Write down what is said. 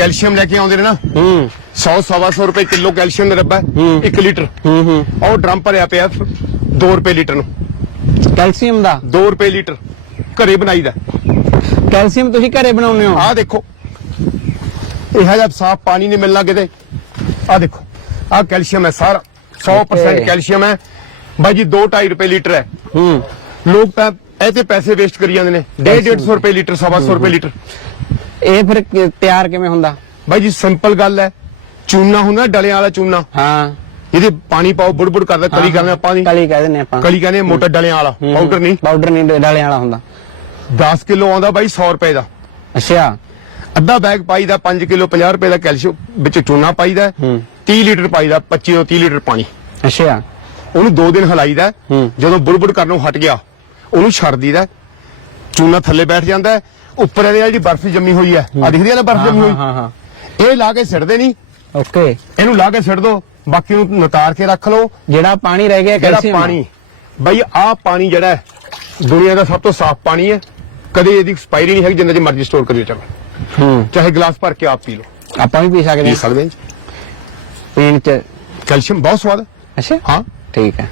Calcium ਲੈ ਕੇ ਆਉਂਦੇ ਨੇ ਨਾ। ਹੂੰ। 100 ਸਵਾ ਸੌ ਰੁਪਏ ਕਿਲੋ ਕੈਲਸ਼ੀਅਮ ਦਾ ਡੱਬਾ ਹੂੰ। 1 ਲੀਟਰ। ਹੂੰ ਹੂੰ। ਉਹ ਡਰਮ ਭਰਿਆ ਪਿਆ 2 ਰੁਪਏ ਲੀਟਰ ਨੂੰ। ਕੈਲਸ਼ੀਅਮ ਦਾ? 2 ਰੁਪਏ ਲੀਟਰ। ਘਰੇ ਬਣਾਈਦਾ ਕੈਲਸ਼ੀਅਮ ਤੁਸੀਂ ਘਰੇ ਬਣਾਉਂਦੇ ਹੋ? ਆਹ ਦੇਖੋ। ਇਹ ਜਿਹਾ ਸਾਫ਼ ਪਾਣੀ ਨਹੀਂ ਮਿਲਣਾ ਕਿਤੇ। ਆਹ ਦੇਖੋ। ਆਹ ਕੈਲਸ਼ੀਅਮ ਹੈ ਸਾਰਾ। 100% Okay. ਕੈਲਸ਼ੀਅਮ ਹੈ। ਬਾਈ ਜੀ 2.5 ਰੁਪਏ ਲੀਟਰ ਹੈ। ਹੂੰ। ਲੋਕ ਤਾਂ ਇਹ ਤੇ ਪੈਸੇ ਵੇਸਟ ਕਰੀ ਜਾਂਦੇ ਨੇ। 150 ਰੁਪਏ ਲੀਟਰ ਸਵਾ ਸੌ ਰੁਪਏ ਲੀਟਰ। ਇਹ ਫਿਰ ਕਿ- ਤਿਆਰ ਕਿਵੇਂ ਹੁੰਦਾ? ਬਾਈ ਜੀ ਸਿੰਪਲ ਗੱਲ ਹੈ। ਚੂਨਾ ਹੁੰਦਾ ਡਲਿਆਂ ਵਾਲਾ ਚੂਨਾ। ਹਾਂ। ਜਿਹਦੇ ਪਾਣੀ ਪਾਓ ਬੁੜਬੁੜ ਕਰਦਾ ਕਲੀ ਕਰਦੇ ਆਪਾਂ ਦੀ ਕਲੀ ਕਹਿ ਦਿੰਦੇ ਆਪਾਂ। ਕਲੀ ਕਹਿੰਦੇ ਮੋਟਾ ਡਲਿਆਂ ਵਾਲਾ ਪਾਊਡਰ ਨਹੀਂ। ਪਾਊਡਰ ਨਹੀਂ ਡਾਲਿਆਂ ਵਾਲਾ ਹੁੰਦਾ। 10 ਕਿਲੋ ਆਉਂਦਾ ਬਾਈ 100 ਰੁਪਏ ਦਾ। ਅੱਛਾ। ਅੱਧਾ ਬੈਗ ਪਾਈਦਾ 5 ਕਿਲੋ 50 ਰੁਪਏ ਦਾ ਕੈਲਸ਼ੀਅਮ ਵਿੱਚ ਚੂਨਾ ਪਾਈਦਾ। ਹੂੰ। 30 ਲੀਟਰ ਪਾਈਦਾ 25 ਤੋਂ 30 ਲੀਟਰ ਪਾਣੀ। ਅੱਛਾ। ਉਹਨੂੰ 2 ਦਿਨ ਹਲਾਈਦਾ। ਹੂੰ। ਜਦੋਂ ਬੁੜਬੁੜ ਕਰਨੋਂ ਹਟ ਗਿਆ ਉਹਨੂੰ ਛੱਡ ਦੀਦਾ। ਚੂਨਾ ਥੱਲੇ ਬੈਠ ਜਾਂਦਾ। ਹੈ, ਉੱਪਰ ਇਹਦੇ ਜਿਹੜੀ ਬਰਫ਼ ਜੰਮੀ ਹੋਈ ਹੈ। ਆ ਦਿਖਦੀ ਹੈ ਨਾ ਬਰਫ਼ ਜੰਮੀ ਹੋਈ? ਹਾਂ ਹਾਂ ਇਹ ਲਾ ਕੇ ਸਿੱਟਦੇ ਨਹੀਂ। ਓਕੇ। ਇਹਨੂੰ ਲਾ ਕੇ ਸਿੱਟ ਦੋ। ਬਾਕੀ ਨੂੰ ਨਤਾਰ ਕੇ ਰੱਖ ਲਓ। ਜਿਹੜਾ ਪਾਣੀ ਰਹਿ ਗਿਆ ਜਿਹੜਾ ਕੈਲਸ਼ੀਅਮ ਪਾਣੀ ਬਈ ਆਹ ਪਾਣੀ ਜਿਹੜਾ ਹੈ, ਦੁਨੀਆ ਦਾ ਸਭ ਤੋਂ ਸਾਫ਼ ਪਾਣੀ ਹੈ। ਕਦੇ ਇਹਦੀ ਐਕਸਪਾਇਰੀ ਨਹੀਂ ਹੈਗੀ ਜਿੰਨਾ ਚਿਰ ਮਰਜ਼ੀ ਸਟੋਰ ਕਰਿਓ ਚਲੋ ਹੂੰ। ਚਾਹੇ ਗਲਾਸ ਭਰ ਕੇ ਆਪ ਪੀ ਲਓ। ਆਪਾਂ ਵੀ ਪੀ ਸਕਦੇ ਪੀ ਹਾਂ ਸਕਦੇ ਹਾਂ ਪੀਣ ਚ ਕੈਲਸ਼ੀਅਮ ਬਹੁਤ ਸਵਾਦ ਹੈ। ਅੱਛਾ। ਹਾਂ। ਠੀਕ ਹੈ।